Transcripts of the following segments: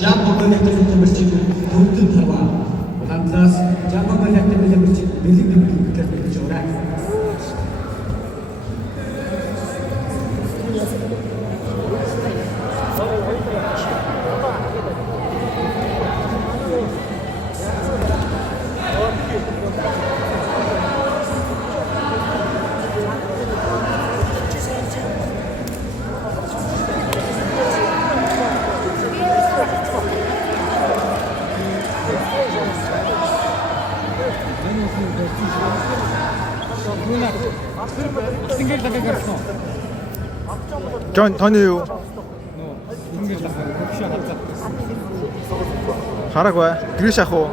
Жамбогын нэмэрчиг төвдөн таваа. Улаанаас жамбогын нэмэрчиг бэлэг нэмэрчиг гэж байна. John, Tony юу? Хараагүй. Гэрээ шах уу?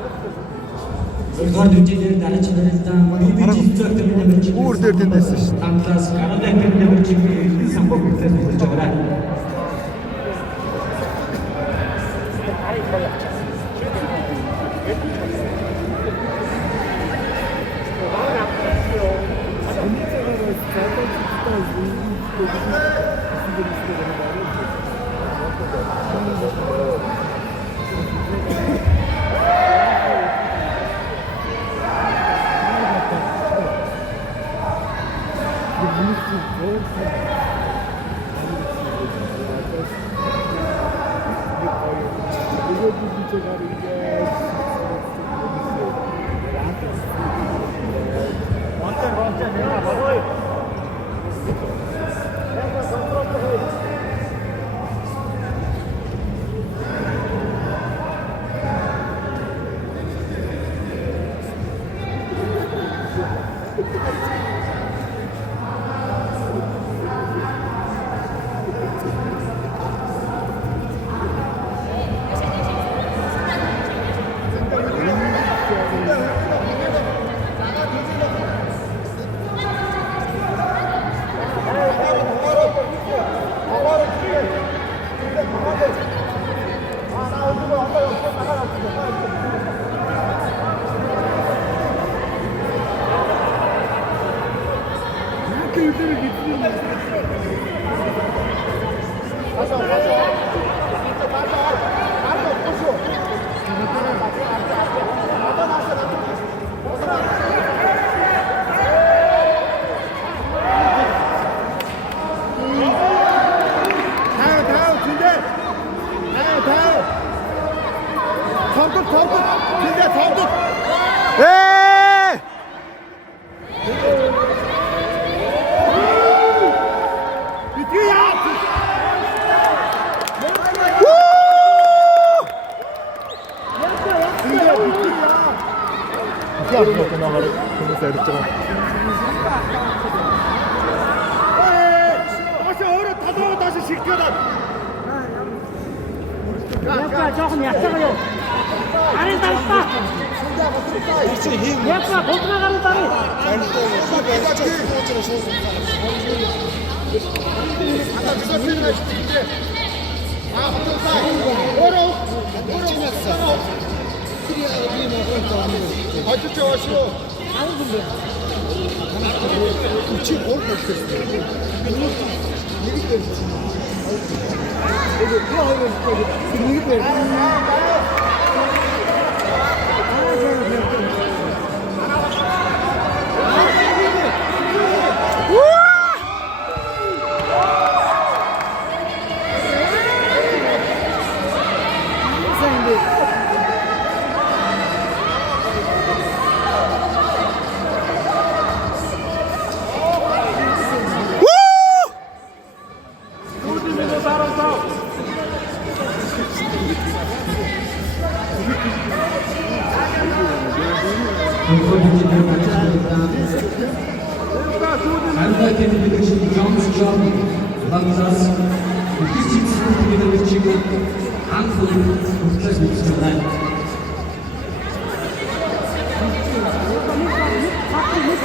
Өөрөөр хэлбэл дараач барилдаа бибижиг нэмэрчиг Өөр дээр тэндэсэн шүү. Танаас Канада нэмэрчиг самбог гэж байна. жоохон ятсагаа юу. Харин талбаа. Япа богноо гараа дарыг.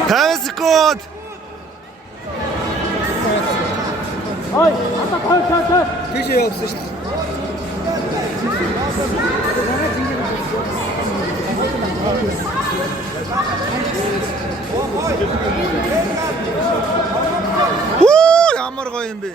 That's good. Ой, ата Тийш явуулсан шүү дээ. Ямар гоё юм бэ?